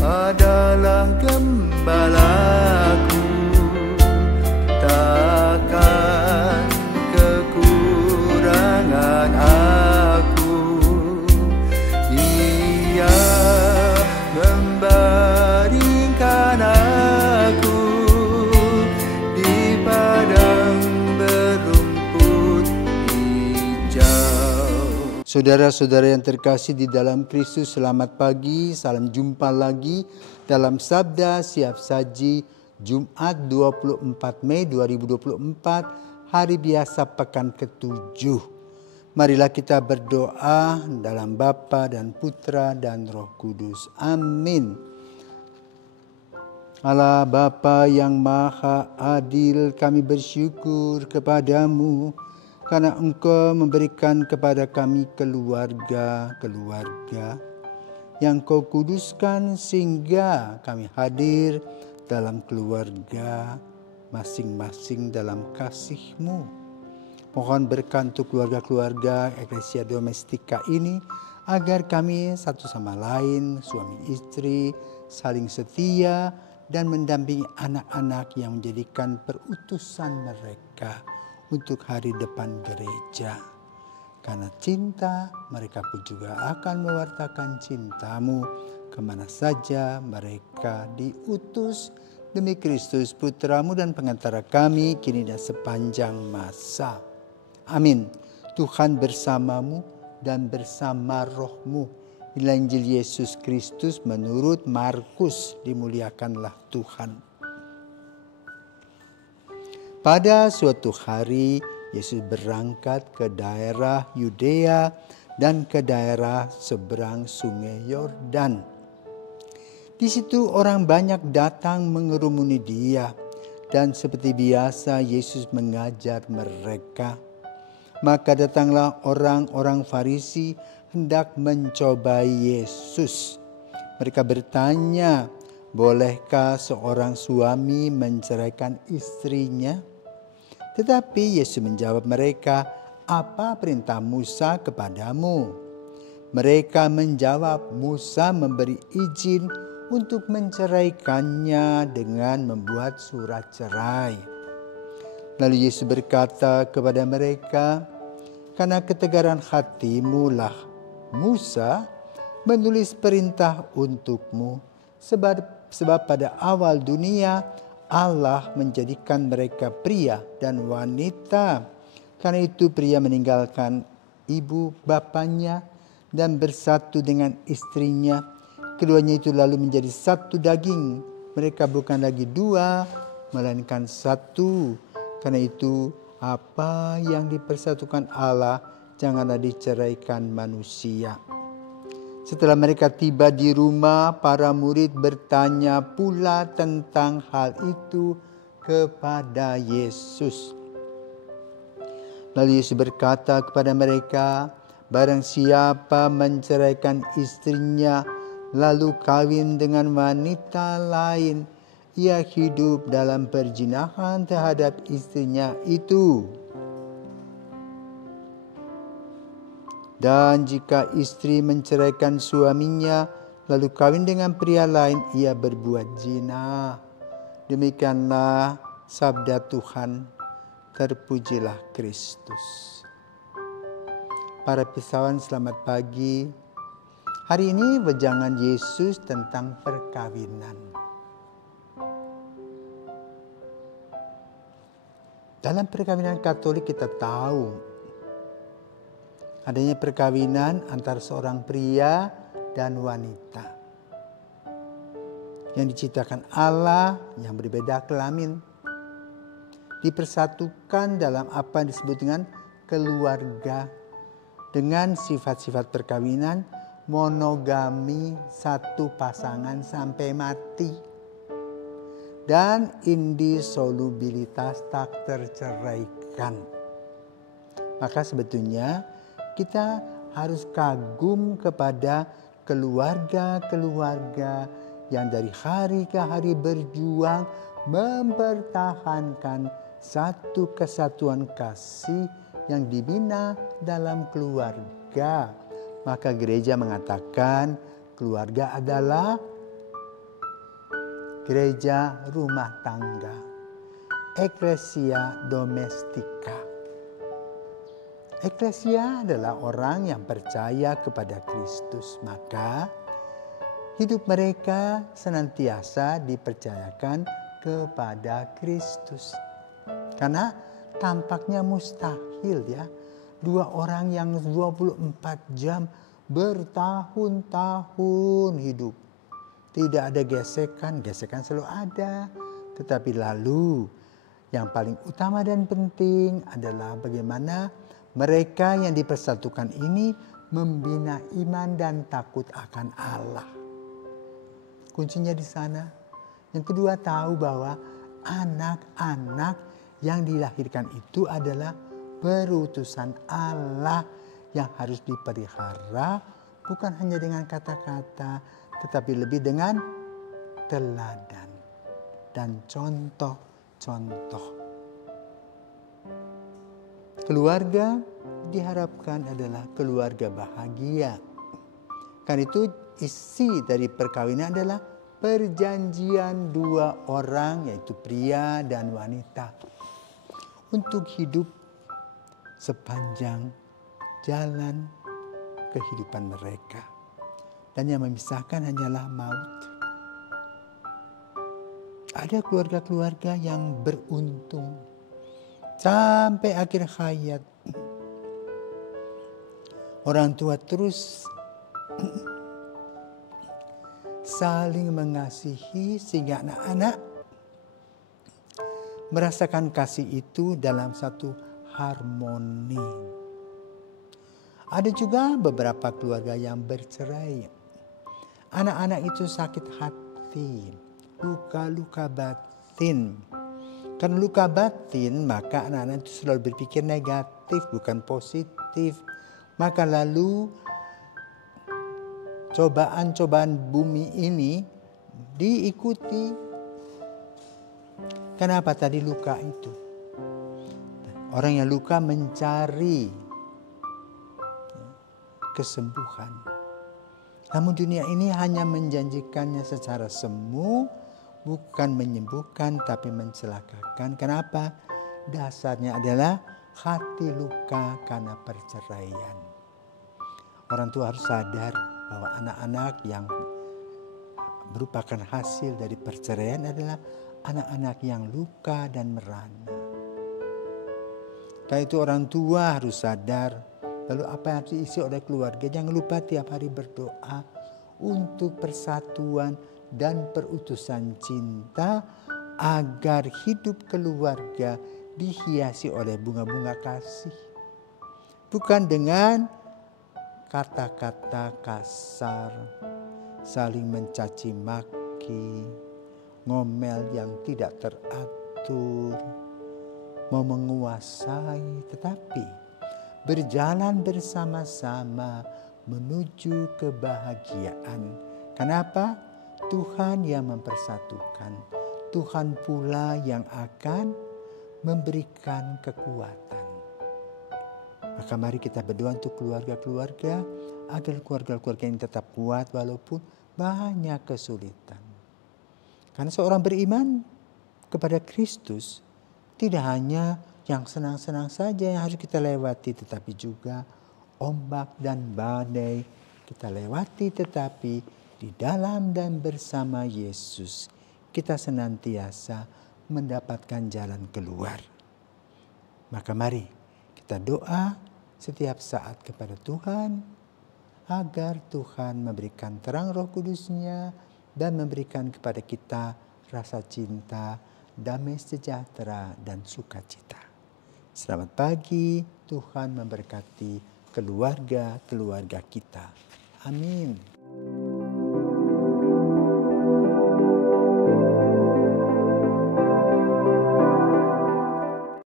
adalah gembalaku, takkan kekurangan aku. Ia membaringkan aku di padang berumput hijau. Saudara-saudara yang terkasih di dalam Kristus, selamat pagi, salam jumpa lagi dalam Sabda Siap Saji Jumat 24 Mei 2024, hari biasa pekan ke-7. Marilah kita berdoa dalam Bapa dan Putra dan Roh Kudus. Amin. Allah Bapa yang Maha Adil, kami bersyukur kepadamu karena Engkau memberikan kepada kami keluarga-keluarga yang Kau kuduskan sehingga kami hadir dalam keluarga masing-masing dalam kasih-Mu. Mohon berkat untuk keluarga-keluarga Eklesia Domestika ini agar kami satu sama lain, suami istri, saling setia dan mendampingi anak-anak yang menjadikan perutusan mereka untuk hari depan gereja. Karena cinta, mereka pun juga akan mewartakan cinta-Mu kemana saja mereka diutus demi Kristus Putra-Mu dan pengantara kami kini dan sepanjang masa. Amin. Tuhan bersamamu dan bersama roh-Mu. Inilah Injil Yesus Kristus menurut Markus, dimuliakanlah Tuhan. Pada suatu hari, Yesus berangkat ke daerah Yudea dan ke daerah seberang sungai Yordan. Di situ orang banyak datang mengerumuni Dia, dan seperti biasa Yesus mengajar mereka. Maka datanglah orang-orang Farisi hendak mencobai Yesus. Mereka bertanya, bolehkah seorang suami menceraikan istrinya? Tetapi Yesus menjawab mereka, apa perintah Musa kepadamu? Mereka menjawab, Musa memberi izin untuk menceraikannya dengan membuat surat cerai. Lalu Yesus berkata kepada mereka, karena ketegaran hatimu lah Musa menulis perintah untukmu, sebab pada awal dunia Allah menjadikan mereka pria dan wanita. Karena itu pria meninggalkan ibu bapanya dan bersatu dengan istrinya. Keduanya itu lalu menjadi satu daging. Mereka bukan lagi dua, melainkan satu. Karena itu apa yang dipersatukan Allah janganlah diceraikan manusia. Setelah mereka tiba di rumah, para murid bertanya pula tentang hal itu kepada Yesus. Lalu Yesus berkata kepada mereka, barang siapa menceraikan istrinya lalu kawin dengan wanita lain, ia hidup dalam perzinahan terhadap istrinya itu. Dan jika istri menceraikan suaminya, lalu kawin dengan pria lain, ia berbuat zina. Demikianlah sabda Tuhan. Terpujilah Kristus. Para pisawan, selamat pagi. Hari ini wejangan Yesus tentang perkawinan. Dalam perkawinan Katolik kita tahu adanya perkawinan antara seorang pria dan wanita yang diciptakan Allah yang berbeda kelamin, dipersatukan dalam apa yang disebut dengan keluarga dengan sifat-sifat perkawinan, monogami satu pasangan sampai mati, dan indisolubilitas tak terceraikan. Maka sebetulnya kita harus kagum kepada keluarga-keluarga yang dari hari ke hari berjuang mempertahankan satu kesatuan kasih yang dibina dalam keluarga. Maka gereja mengatakan keluarga adalah gereja rumah tangga, eklesia domestika. Eklesia adalah orang yang percaya kepada Kristus, maka hidup mereka senantiasa dipercayakan kepada Kristus. Karena tampaknya mustahil ya, dua orang yang 24 jam bertahun-tahun hidup. Tidak ada gesekan selalu ada. Tetapi lalu yang paling utama dan penting adalah bagaimana mereka yang dipersatukan ini membina iman dan takut akan Allah. Kuncinya di sana. Yang kedua, tahu bahwa anak-anak yang dilahirkan itu adalah perutusan Allah yang harus dipelihara, bukan hanya dengan kata-kata, tetapi lebih dengan teladan dan contoh-contoh. Keluarga diharapkan adalah keluarga bahagia. Karena itu isi dari perkawinan adalah perjanjian dua orang, yaitu pria dan wanita, untuk hidup sepanjang jalan kehidupan mereka. Dan yang memisahkan hanyalah maut. Ada keluarga-keluarga yang beruntung sampai akhir hayat. Orang tua terus saling mengasihi sehingga anak-anak merasakan kasih itu dalam satu harmoni. Ada juga beberapa keluarga yang bercerai. Anak-anak itu sakit hati, luka-luka batin. Karena luka batin, maka anak-anak itu selalu berpikir negatif, bukan positif. Maka lalu cobaan-cobaan bumi ini diikuti. Kenapa tadi luka itu? Orang yang luka mencari kesembuhan. Namun dunia ini hanya menjanjikannya secara semu, bukan menyembuhkan tapi mencelakakan. Kenapa? Dasarnya adalah hati luka karena perceraian. Orang tua harus sadar bahwa anak-anak yang merupakan hasil dari perceraian adalah anak-anak yang luka dan merana. Karena itu orang tua harus sadar. Lalu apa yang harus diisi oleh keluarga? Jangan lupa tiap hari berdoa untuk persatuan dan perutusan cinta agar hidup keluarga dihiasi oleh bunga-bunga kasih. Bukan dengan kata-kata kasar, saling mencaci maki, ngomel yang tidak teratur, mau menguasai, tetapi berjalan bersama-sama menuju kebahagiaan. Kenapa? Tuhan yang mempersatukan. Tuhan pula yang akan memberikan kekuatan. Maka mari kita berdoa untuk keluarga-keluarga agar keluarga-keluarga ini tetap kuat walaupun banyak kesulitan. Karena seorang beriman kepada Kristus tidak hanya yang senang-senang saja yang harus kita lewati, tetapi juga ombak dan badai kita lewati, tetapi di dalam dan bersama Yesus kita senantiasa mendapatkan jalan keluar. Maka mari kita doa setiap saat kepada Tuhan agar Tuhan memberikan terang Roh Kudus-Nya dan memberikan kepada kita rasa cinta, damai sejahtera dan sukacita. Selamat pagi, Tuhan memberkati keluarga-keluarga kita. Amin.